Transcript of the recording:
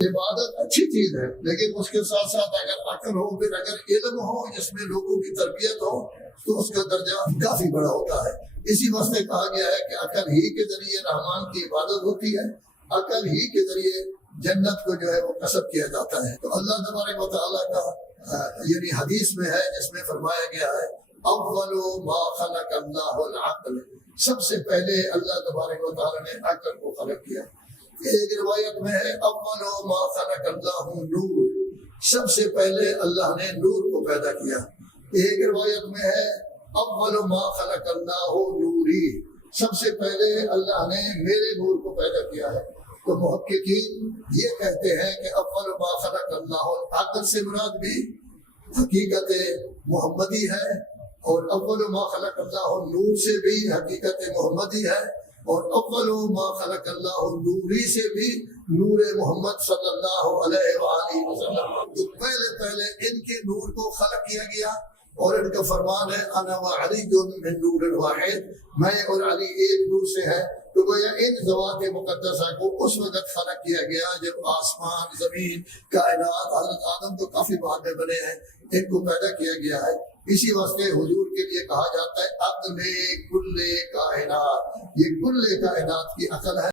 عبادت اچھی چیز ہے، لیکن اس کے ساتھ ساتھ اگر عقل ہو، پھر اگر علم ہو جس میں لوگوں کی تربیت ہو، تو اس کا درجہ کافی بڑا ہوتا ہے۔ اسی واسطے کہا گیا ہے کہ عقل ہی کے ذریعے رحمان کی عبادت ہوتی ہے، عقل ہی کے ذریعے جنت کو جو ہے وہ کسب کیا جاتا ہے۔ تو اللہ تبارک و تعالیٰ کا یعنی حدیث میں ہے جس میں فرمایا گیا ہے اول ما خلق اللہ العقل، سب سے پہلے اللہ تبارک و تعالیٰ نے عقل کو خلق کیا۔ ایک روایت میں ہے اول ما خلق اللہ نور، سب سے پہلے اللہ نے نور کو پیدا کیا۔ ایک روایت میں ہے اول ما خلق اللہ نوری، سب سے پہلے اللہ نے میرے نور کو پیدا کیا ہے۔ تو محققین یہ کہتے ہیں کہ اول ما خلق اللہ عقل سے مراد بھی حقیقت محمدی ہے، اور اول ما خلق اللہ نور سے بھی حقیقت محمدی ہے، اور اول ما خلق اللہ نوری سے بھی نور محمد صلی اللہ علیہ وآلہ وسلم۔ تو پہلے ان کے نور کو خلق کیا گیا، اور ان کا فرمان ہے انا وعلی من نور واحد، میں اور علی ایک نور سے ہے۔ تو گویا ان ذوات مقدسہ کو اس وقت خلق کیا گیا جب آسمان، زمین، کائنات، حضرت آدم تو کافی بعد میں بنے ہیں، ان کو پیدا کیا گیا ہے۔ اسی واسطے حضور کے لیے کہا جاتا ہے عقل کل کائنات، یہ کل کائنات کی عقل ہے۔